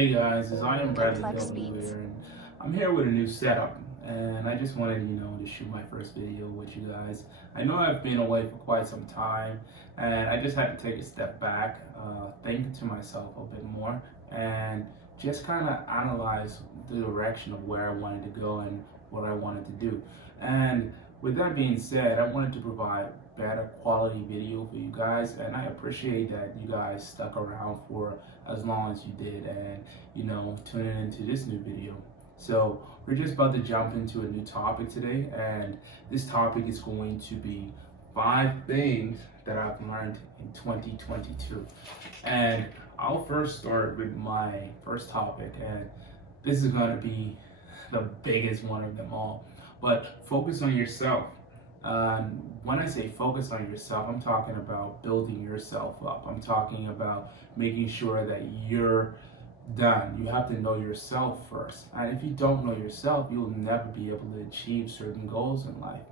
Hey guys, as I am Bradley Complex W beats. here, and I'm here with a new setup, and I just wanted, to shoot my first video with you guys. I know I've been away for quite some time, and I just had to take a step back, think to myself a bit more, and just kind of analyze the direction of where I wanted to go and what I wanted to do. And with that being said, I wanted to provide better quality video for you guys, and I appreciate that you guys stuck around for as long as you did, and tuning into this new video. So we're just about to jump into a new topic today, and this topic is going to be 5 things that I've learned in 2022. And I'll first start with my first topic, and this is going to be the biggest one of them all. But focus on yourself. When I say focus on yourself, I'm talking about building yourself up. I'm talking about making sure that you're done. You have to know yourself first. And if you don't know yourself, you'll never be able to achieve certain goals in life.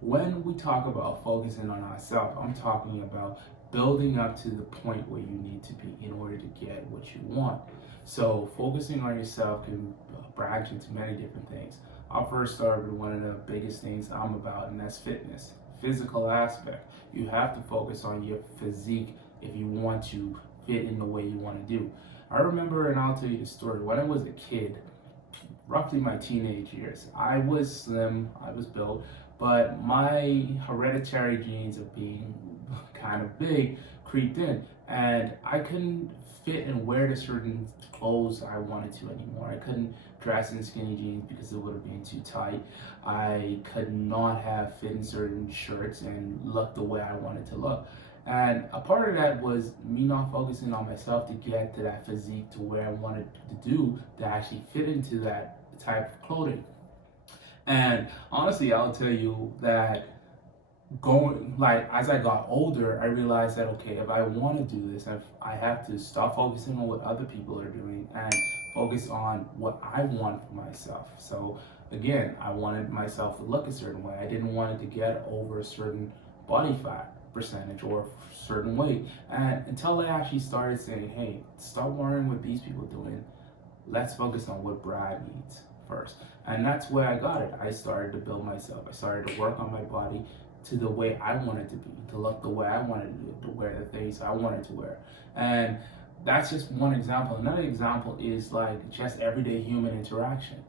When we talk about focusing on ourselves, I'm talking about building up to the point where you need to be in order to get what you want. So focusing on yourself can branch into many different things. I'll first start with one of the biggest things I'm about, and that's fitness. Physical aspect. You have to focus on your physique if you want to fit in the way you want to do. I remember, and I'll tell you the story, when I was a kid, roughly my teenage years, I was slim, I was built, but my hereditary genes of being kind of big creeped in, and I couldn't fit and wear the certain clothes I wanted to anymore. I couldn't dress in skinny jeans because it would have been too tight. I could not have fit in certain shirts and look the way I wanted to look. And a part of that was me not focusing on myself to get to that physique to where I wanted to do to actually fit into that type of clothing. And honestly, I'll tell you that going like as I got older, I realized that okay, if I want to do this, I have to stop focusing on what other people are doing and focus on what I want for myself. So again, I wanted myself to look a certain way. I didn't want it to get over a certain body fat percentage or a certain weight. And until I actually started saying, hey, stop worrying what these people are doing. Let's focus on what Brad needs first. And that's where I got it. I started to build myself. I started to work on my body to the way I wanted to be, to look the way I wanted to wear the things I wanted to wear. And that's just one example. Another example is like just everyday human interaction.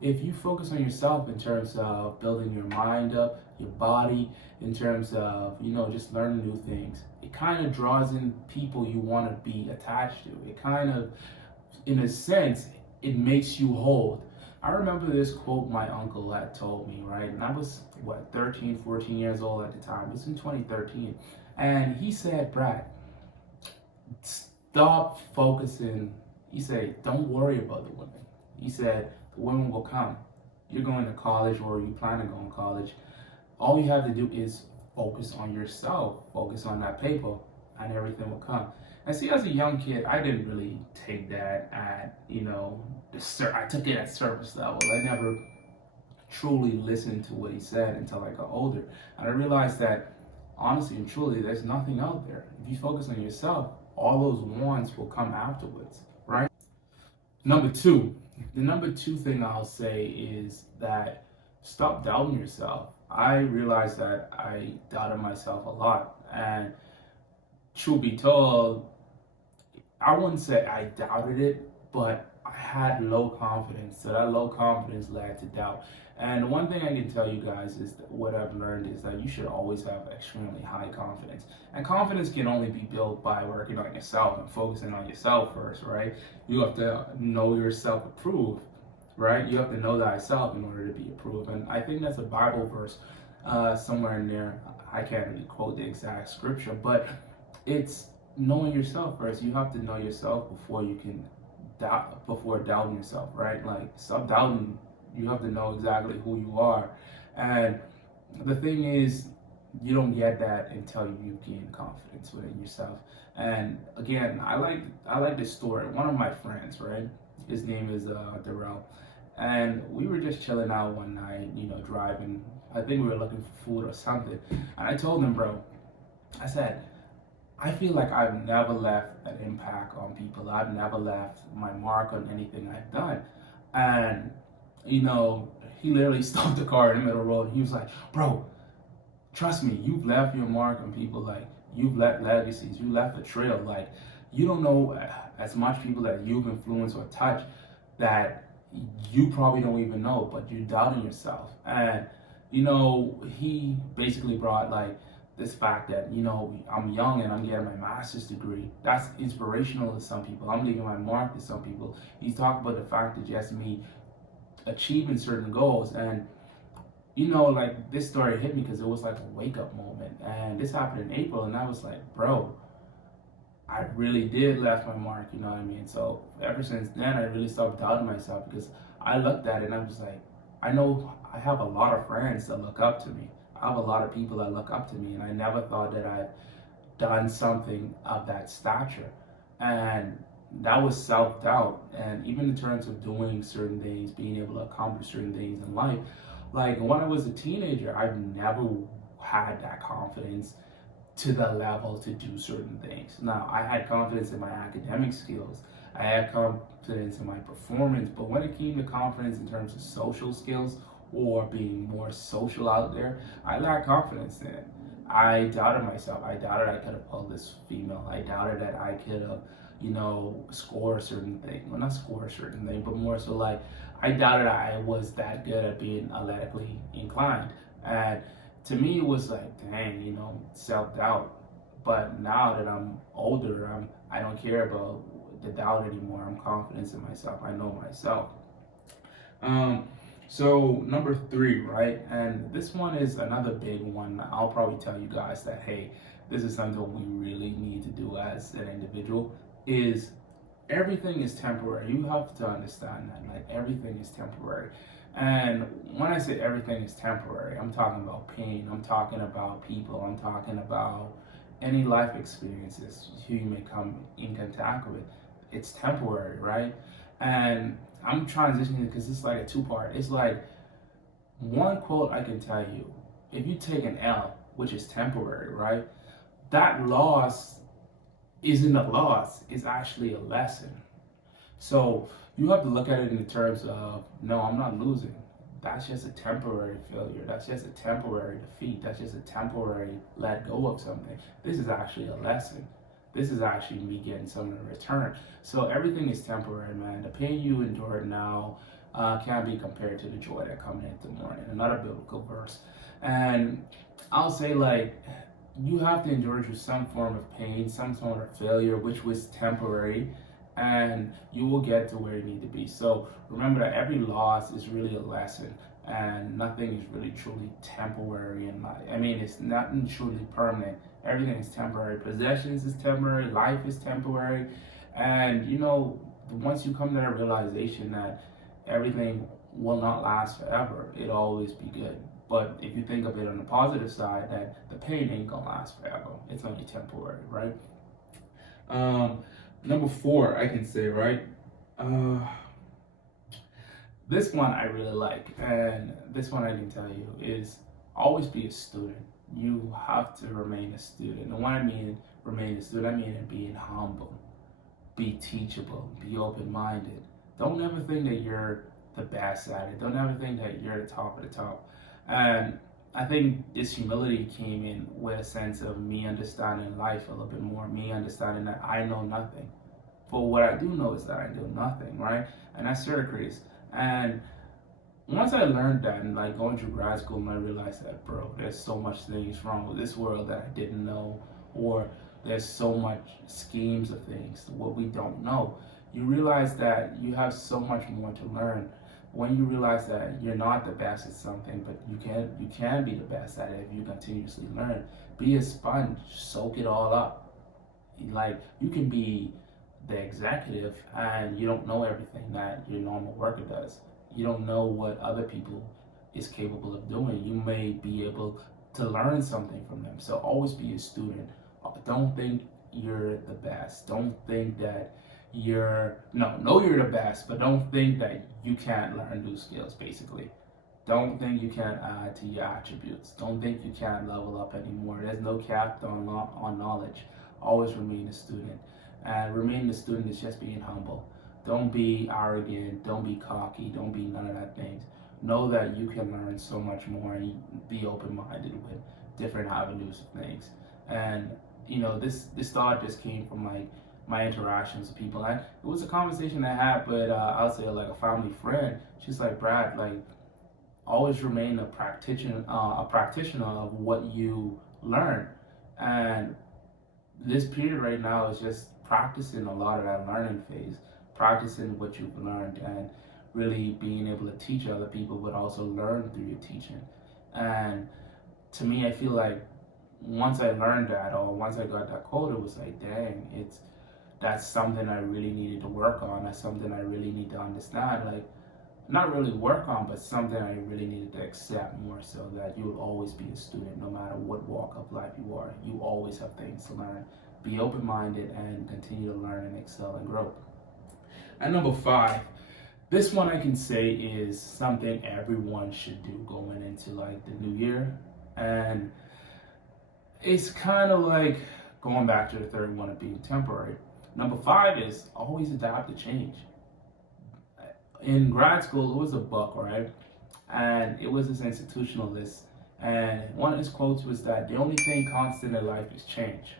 If you focus on yourself in terms of building your mind up, your body, in terms of, just learning new things, it kind of draws in people you want to be attached to. It kind of, in a sense, it makes you whole. I remember this quote my uncle had told me, right? And I was, 13, 14 years old at the time. It was in 2013. And he said, Brad, stop focusing. He said, don't worry about the women. He said, the women will come. You're going to college or you plan to go to college. All you have to do is focus on yourself, focus on that paper, and everything will come. And see, as a young kid, I didn't really take that at, I took it at surface level. I never truly listened to what he said until I got older. And I realized that, honestly and truly, there's nothing out there. If you focus on yourself, all those wants will come afterwards, right? Number two, the number two thing I'll say is that stop doubting yourself. I realized that I doubted myself a lot. And truth be told, I wouldn't say I doubted it, but I had low confidence. So that low confidence led to doubt. And one thing I can tell you guys is that what I've learned is that you should always have extremely high confidence. And confidence can only be built by working on yourself and focusing on yourself first, right? You have to know yourself approved, right? You have to know thyself in order to be approved. And I think that's a Bible verse somewhere in there. I can't really quote the exact scripture, but it's knowing yourself first. You have to know yourself before you can doubt, before doubting yourself, right? Like, stop doubting. You have to know exactly who you are. And the thing is, you don't get that until you gain confidence within yourself. And again, I like this story. One of my friends, right? His name is Darrell, and we were just chilling out one night, driving. I think we were looking for food or something. And I told him, bro, I said, I feel like I've never left an impact on people. I've never left my mark on anything I've done. And, you know, he literally stopped the car in the middle of the road. And he was like, bro, trust me, you've left your mark on people. Like, you've left legacies, you left a trail. Like, you don't know as much people that you've influenced or touched that you probably don't even know, but you're doubting yourself. And, you know, he basically brought like this fact that, you know, I'm young and I'm getting my master's degree. That's inspirational to some people. I'm leaving my mark to some people. He talked about the fact that just me achieving certain goals. And you know, like this story hit me because it was like a wake up moment. And this happened in April, and I was like, bro, I really did left my mark, you know what I mean? So ever since then, I really stopped doubting myself because I looked at it and I was like, I know I have a lot of friends that look up to me. I have a lot of people that look up to me, and I never thought that I'd done something of that stature. And that was self doubt. And even in terms of doing certain things, being able to accomplish certain things in life, like when I was a teenager, I've never had that confidence to the level to do certain things. Now, I had confidence in my academic skills, I had confidence in my performance, but when it came to confidence in terms of social skills or being more social out there, I lacked confidence in it. I doubted myself. I doubted I could have pulled this female. I doubted that I could have, you know, score a certain thing. Well, not score a certain thing, but more so like I doubted I was that good at being athletically inclined. And to me it was like, dang, you know, self-doubt. But now that I'm older, I don't care about the doubt anymore. I'm confident in myself. I know myself. um so number three, right? And this one is another big one. I'll probably tell you guys that, hey, this is something we really need to do as an individual, is everything is temporary. You have to understand that. Like, everything is temporary. And when I say everything is temporary, I'm talking about pain, I'm talking about people, I'm talking about any life experiences who you may come in contact with. It's temporary, right? And I'm transitioning because it's like a two-part. It's like one quote I can tell you: if you take an L, which is temporary, right? That loss isn't a loss, it's actually a lesson. So you have to look at it in the terms of, no, I'm not losing. That's just a temporary failure. That's just a temporary defeat. That's just a temporary let go of something. This is actually a lesson. This is actually me getting something in return. So everything is temporary, man. The pain you endure now can't be compared to the joy that comes in the morning. Another biblical verse. And I'll say, like, you have to endure through some form of pain, some sort of failure, which was temporary, and you will get to where you need to be. So remember that every loss is really a lesson, and nothing is really truly temporary in life. I mean, it's nothing truly permanent. Everything is temporary. Possessions is temporary. Life is temporary. And, you know, once you come to that realization that everything will not last forever, it'll always be good. But if you think of it on the positive side, that the pain ain't gonna last forever. It's only temporary, right? Um, Number four, I can say, right? Uh, this one I really like, and this one I can tell you is always be a student. You have to remain a student. And when I mean remain a student, I mean in being humble, be teachable, be open-minded. Don't ever think that you're the best at it. Don't ever think that you're the top of the top. And I think this humility came in with a sense of me understanding life a little bit more, me understanding that I know nothing. But what I do know is that I do nothing, right? And that's Syracuse. And once I learned that, and like going through grad school, and I realized that, bro, there's so much things wrong with this world that I didn't know, or there's so much schemes of things what we don't know. You realize that you have so much more to learn. When you realize that you're not the best at something, but you can be the best at it if you continuously learn. Be a sponge, soak it all up. Like, you can be the executive and you don't know everything that your normal worker does. You don't know what other people is capable of doing. You may be able to learn something from them. So always be a student. Don't think you're the best. Don't think that you're no know you're the best, but don't think that you can't learn new skills. Basically, don't think you can't add to your attributes. Don't think you can't level up anymore. There's no cap on knowledge. always remain a student. And remaining a student is just being humble. Don't be arrogant, don't be cocky, don't be none of that things. Know that you can learn so much more and be open-minded with different avenues of things. And this thought just came from like my interactions with people. And it was a conversation I had with I'll say like a family friend. She's like, Brad, like always remain a practitioner of what you learn. And this period right now is just practicing a lot of that learning phase, practicing what you've learned and really being able to teach other people, but also learn through your teaching. And to me, I feel like once I learned that, or once I got that quote, it was like, dang, that's something I really needed to work on. That's something I really need to understand. Like, not really work on, but something I really needed to accept more, so that you will always be a student, no matter what walk of life you are. You always have things to learn. Be open-minded and continue to learn and excel and grow. And number 5, this one I can say is something everyone should do going into like the new year. And it's kind of like going back to the third one of being temporary. Number 5 is always adapt to change. In grad school, it was a book, right? And it was this institutionalist. And one of his quotes was that the only thing constant in life is change.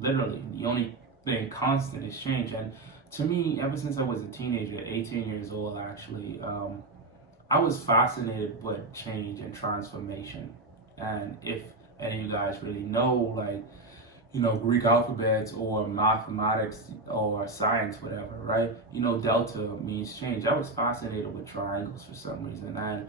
Literally, the only thing constant is change. And to me, ever since I was a teenager, 18 years old actually, I was fascinated with change and transformation. And if any of you guys really know, like, Greek alphabets or mathematics or science, whatever, right? Delta means change. I was fascinated with triangles for some reason. And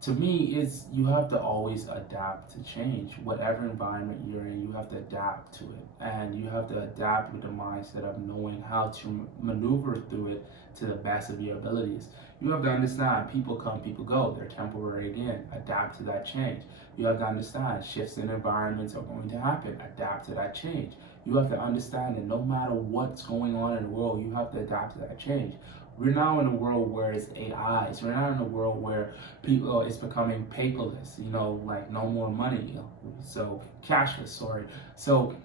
to me, you have to always adapt to change. Whatever environment you're in, you have to adapt to it. And you have to adapt with the mindset of knowing how to maneuver through it to the best of your abilities. You have to understand people come, people go. They're temporary again. Adapt to that change. You have to understand shifts in environments are going to happen. Adapt to that change. You have to understand that no matter what's going on in the world, you have to adapt to that change. We're now in a world where it's AIs. We're now in a world where people it's becoming paperless. Like no more money. So cashless. Sorry. So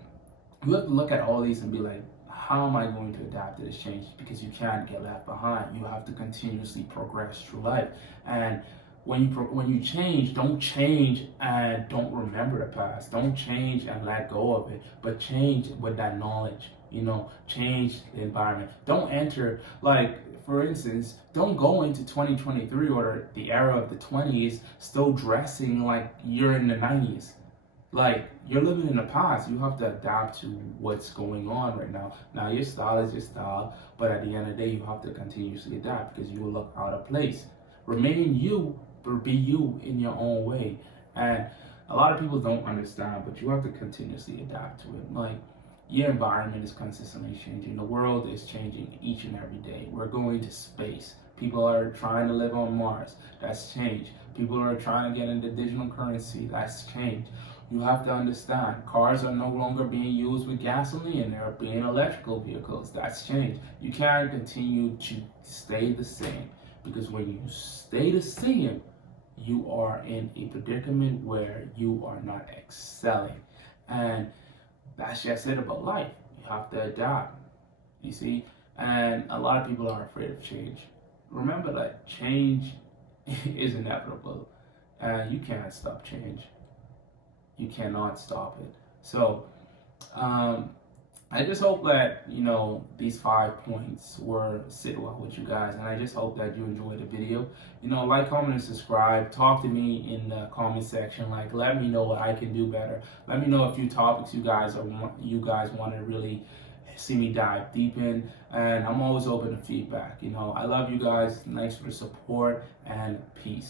you have to look at all these and be like, how am I going to adapt to this change? Because you can't get left behind. You have to continuously progress through life. And when you change, don't change and don't remember the past. Don't change and let go of it, but change with that knowledge. Change the environment. Don't enter, like, for instance, don't go into 2023 or the era of the 20s still dressing like you're in the 90s. Like, you're living in the past. You have to adapt to what's going on right now. Now, your style is your style, but at the end of the day, you have to continuously adapt because you will look out of place. Remain you, but be you in your own way. And a lot of people don't understand, but you have to continuously adapt to it. Like, your environment is consistently changing. The world is changing each and every day. We're going to space. People are trying to live on Mars. That's change. People are trying to get into digital currency. That's change. You have to understand, cars are no longer being used with gasoline. They're being electrical vehicles. That's change. You can't continue to stay the same, because when you stay the same, you are in a predicament where you are not excelling. And that's just it about life. You have to adapt, you see? And a lot of people are afraid of change. Remember that change is inevitable, and you can't stop change. You cannot stop it. So, I just hope that, these 5 points sit well with you guys. And I just hope that you enjoyed the video. Like, comment, and subscribe. Talk to me in the comment section. Like, let me know what I can do better. Let me know a few topics you guys want to really see me dive deep in. And I'm always open to feedback. I love you guys. Thanks for the support, and peace.